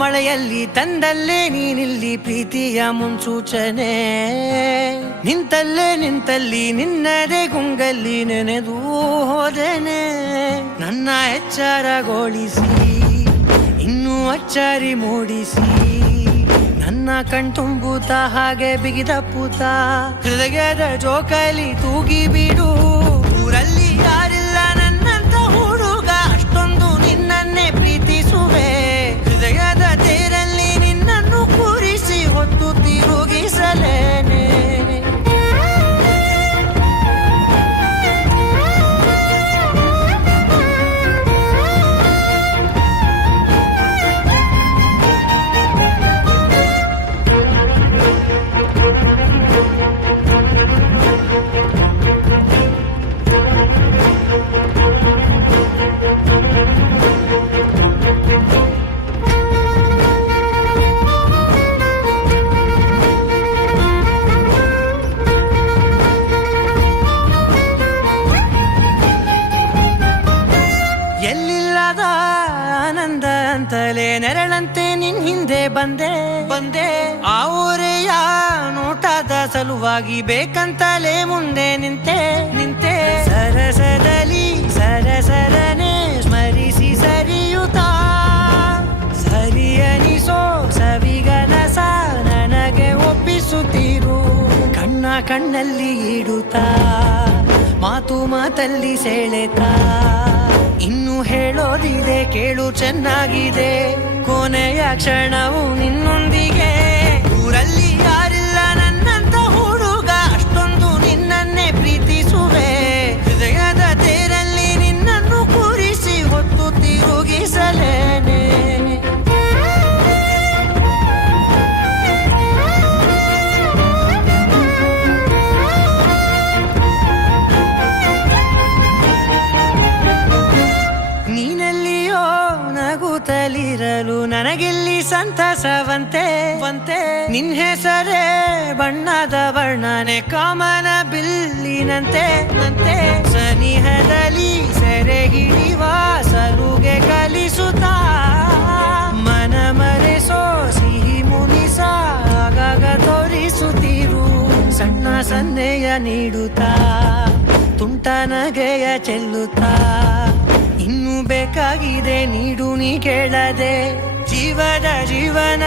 ಮಳೆಯಲ್ಲಿ ತಂದಲ್ಲೇ ನೀನಿಲ್ಲಿ ಪ್ರೀತಿಯ ಮುನ್ಸೂಚನೆ, ನಿಂತಲ್ಲಿ ನಿನ್ನದೇ ಗುಂಗಲ್ಲಿ ನೆನೆದು ಹೋದೆನೆ. ನನ್ನ ಎಚ್ಚರಗೊಳಿಸಿ ಇನ್ನೂ ಅಚ್ಚರಿ ಮೂಡಿಸಿ, ನನ್ನ ಕಣ್ತುಂಬುತ್ತ ಹಾಗೆ ಬಿಗಿದ ಪೂತ ಹೃದಯದ ಜೋಕಾಲಿ ತೂಗಿ ಬಿಡು. ಊರಲ್ಲಿ ಯಾರಿಲ್ಲ ನನ್ನಂತ ಹುಡುಗ, ಅಷ್ಟೊಂದು ನಿನ್ನನ್ನೇ ಪ್ರೀತಿಸುವೆ. ಹೃದಯದ ತೇರಲ್ಲಿ ನಿನ್ನನ್ನು ಕೂರಿಸಿ ಹೊತ್ತು ತಿರುಗಿಸಲೇನೆ. ಎಲ್ಲಿಲ್ಲದ ಆನಂದ ಅಂತಲೇ ನೆರಳಂತೆ ನಿನ್ ಹಿಂದೆ ಬಂದೆ. ಆ ಊರೆಯ ನೋಟದ ಸಲುವಾಗಿ ಬೇಕಂತಲೇ ಮುಂದೆ ನಿಂತೆ. ಸರಸದಲ್ಲಿ ಸರಸರನೆ ಸ್ಮರಿಸಿ ಸರಿಯುತ್ತಾ, ಸರಿಯನಿಸೋ ಸವಿಗನಸ ನನಗೆ ಒಪ್ಪಿಸುತ್ತೀರು. ಕಣ್ಣಲ್ಲಿ ಇಡುತ್ತಾ, ಮಾತಲ್ಲಿ ಸೆಳೆತಾ, ಇನ್ನು ಹೇಳೋದಿದೆ ಕೇಳು ಚೆನ್ನಾಗಿದೆ. ಕೊನೆಯ ಕ್ಷಣವು ನಿನ್ನೊಂದಿಗೆ. ಊರಲ್ಲಿ ಯಾರಿಲ್ಲ ನನ್ನಂತ ಹುಡುಗ, ಅಷ್ಟೊಂದು ನಿನ್ನನ್ನೇ ಪ್ರೀತಿಸುವೆ. ಹೃದಯದ ತೇರಲ್ಲಿ ನಿನ್ನನ್ನು ಕೂರಿಸಿ ಹೊತ್ತು ತಿರುಗಿಸಲೇನೆ. ನಗುತ್ತಲಿರಲು ನನಗಿಲ್ಲಿ ಸಂತಸವಂತೆ. ನಿನ್ ಹೆಸರೇ ಬಣ್ಣದ ವರ್ಣನೆ ಕಾಮನ ಬಿಲ್ಲಿನಂತೆ. ಸನಿಹದಲ್ಲಿ ಸೆರೆ ಹಿಡಿವ ಸಲುಗೆ ಕಲಿಸುತ್ತಾ, ಮನ ಮರೆಸೋ ಸಿಹಿ ಮುನಿಸ ಆಗಾಗ ತೋರಿಸುತ್ತೀರು. ಸಣ್ಣ ಸನ್ನೆಯ ನೀಡುತ್ತಾ, ತುಂಟ ನಗೆಯ ಚೆಲ್ಲುತ್ತಾ, ಇನ್ನು ಬೇಕಾಗಿದೆ ನೀಡು ನೀ ಕೇಳದೆ. ಜೀವನ